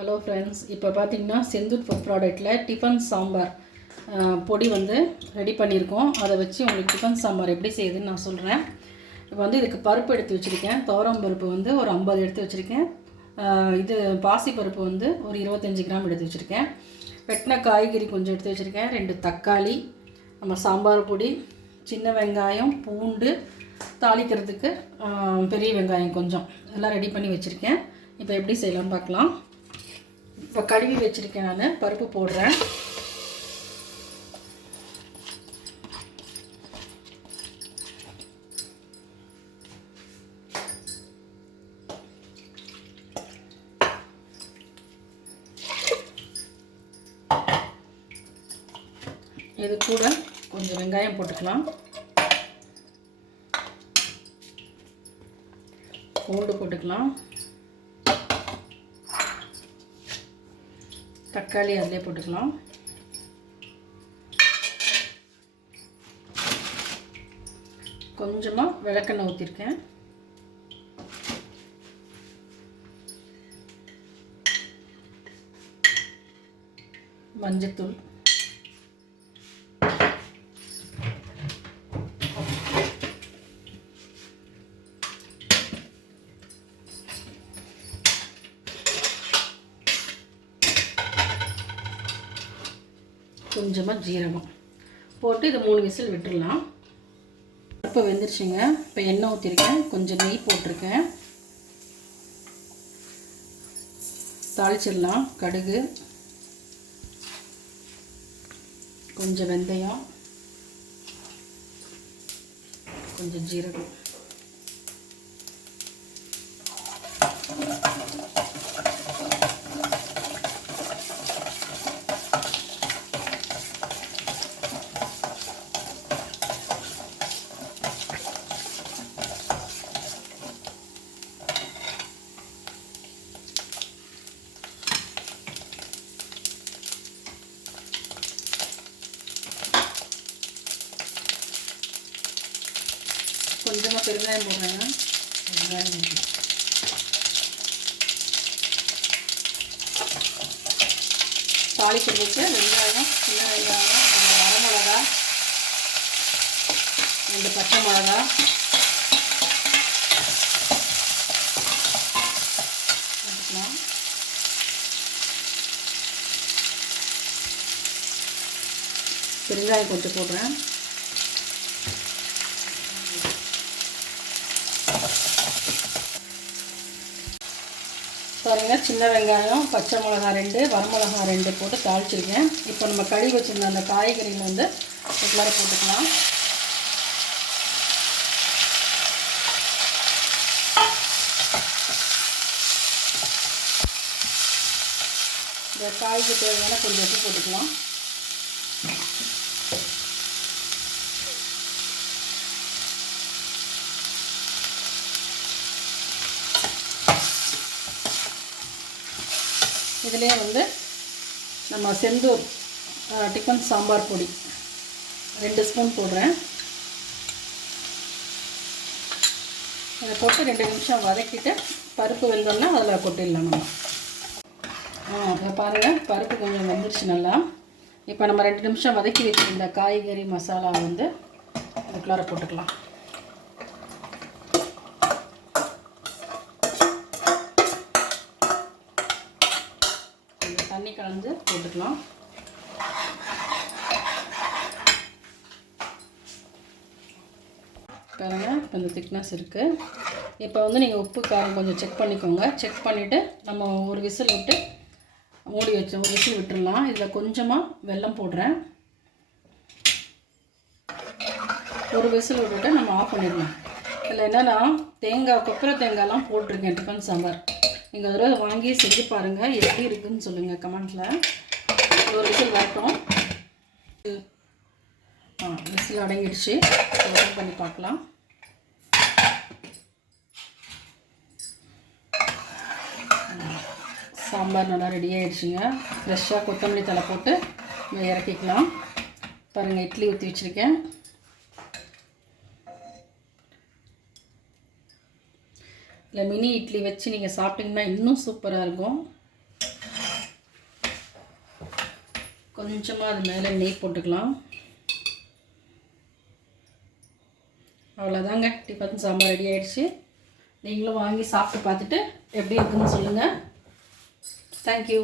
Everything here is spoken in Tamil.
ஹலோ ஃப்ரெண்ட்ஸ், இப்போ பார்த்தீங்கன்னா செந்தூர் ஃபுட் ப்ராடக்ட்டில் டிஃபன் சாம்பார் பொடி வந்து ரெடி பண்ணியிருக்கோம். அதை வச்சு உங்களுக்கு டிஃபன் சாம்பார் எப்படி செய்யுதுன்னு நான் சொல்கிறேன். இப்போ வந்து இதுக்கு பருப்பு எடுத்து வச்சுருக்கேன். துவரம் பருப்பு வந்து ஒரு 50 எடுத்து வச்சுருக்கேன். இது பாசி பருப்பு வந்து ஒரு 25 கிராம் எடுத்து வச்சுருக்கேன். வெட்டின காய்கறி கொஞ்சம் எடுத்து வச்சுருக்கேன். 2 தக்காளி, நம்ம சாம்பார் பொடி, சின்ன வெங்காயம், பூண்டு, தாளிக்கிறதுக்கு பெரிய வெங்காயம் கொஞ்சம் எல்லாம் ரெடி பண்ணி வச்சுருக்கேன். இப்போ எப்படி செய்யலாம்னு பார்க்கலாம். இப்போ கழுவி வச்சுருக்கேன். நான் பருப்பு போடுறேன். இது கூட கொஞ்சம் வெங்காயம் போட்டுக்கலாம், பூண்டு போட்டுக்கலாம், தக்காளி அதிலே போட்டுக்கலாம், கொஞ்சமாக விளக்கெண்ணெய் ஊற்றிருக்கேன், மஞ்சத்தூள், கொஞ்சமாக ஜீரகம் போட்டு இதை 3 விசில் விட்டுடலாம். இப்போ வெந்துருச்சுங்க. இப்போ எண்ணெய் ஊற்றிருக்கேன், கொஞ்சம் நெய் போட்டிருக்கேன். தாளிச்சிடலாம். கடுகு, கொஞ்சம் வெந்தயம், கொஞ்சம் ஜீரகம், கொஞ்சமாக பெருங்காயம் போடுறேங்க. வெங்காயம் தாளிக்கிறதுக்கு வெங்காயம், சின்ன வெங்காயம், 2 வரமிளகா, 2 பச்சை மிளகா, போட்டுக்கலாம். பெருங்காயம் கொஞ்சம் போடுறேன். பாருங்கள், சின்ன வெங்காயம், பச்சை மிளகா 2, வரமிளகா 2 போட்டு தாளிச்சிருக்கேன். இப்போ நம்ம கழுவி வச்சுருந்த அந்த காய்கறிகள் வந்து எல்லாரும் போட்டுக்கலாம். இந்த காய்க்கு தேவையான கொஞ்சம் உப்பு போட்டுக்கலாம். இதிலே வந்து நம்ம செந்தூர் டிஃபன் சாம்பார் பொடி 2 ஸ்பூன் போடுறேன். இதை போட்டு 2 நிமிஷம் வதக்கிட்டு பருப்பு வெந்தோன்னா அதில் கொட்டிடலாம் நம்ம. இப்போ பாருங்கள், பருப்பு கொஞ்சம் வெந்துருச்சு நல்லா. இப்போ நம்ம 2 நிமிஷம் வதக்கி வச்சுருந்த காய்கறி மசாலா வந்து அதுக்குள்ளார போட்டுக்கலாம். தண்ணி கலந்து போட்டுக்கலாம். பாருங்க, இப்போ இந்த திக்னஸ் இருக்குது. இப்போ வந்து நீங்கள் உப்பு காரம் கொஞ்சம் செக் பண்ணிக்கோங்க. செக் பண்ணிவிட்டு நம்ம ஒரு விசில் விட்டு மூடி வச்சு ஒரு விசில் விட்டுடலாம். இதில் கொஞ்சமாக வெல்லம் போடுறேன். ஒரு விசில் விட்டுட்டு நம்ம ஆஃப் பண்ணிடலாம். இதில் என்னென்னா கொப்பரை தேங்காய்லாம் போட்டிருக்கேன். டிஃபன் சாம்பார் நீங்கள் ஒரு தடவை வாங்கி செஞ்சு பாருங்கள், எப்படி இருக்குதுன்னு சொல்லுங்கள் கமெண்ட்டில். ஒரு விசில் வரட்டும். விசில் அடங்கிடுச்சு. ஓப்பன் பண்ணி பார்க்கலாம். சாம்பார் நல்லா ரெடி ஆகிடுச்சுங்க. ஃப்ரெஷ்ஷாக கொத்தமல்லி தழை போட்டு இறக்கிக்கலாம். பாருங்கள், இட்லி ஊற்றி வச்சுருக்கேன். இல்லை மினி இட்லி வச்சு நீங்கள் சாப்பிட்டிங்கன்னா இன்னும் சூப்பராக இருக்கும். கொஞ்சமாக அது மேலே நெய் போட்டுக்கலாம். அவ்வளோதாங்க, டிஃபன் சாம்பார் ரெடி ஆகிடுச்சு. நீங்களும் வாங்கி சாப்பிட்டு பார்த்துட்டு எப்படி இருக்குன்னு சொல்லுங்கள். தேங்க்யூ.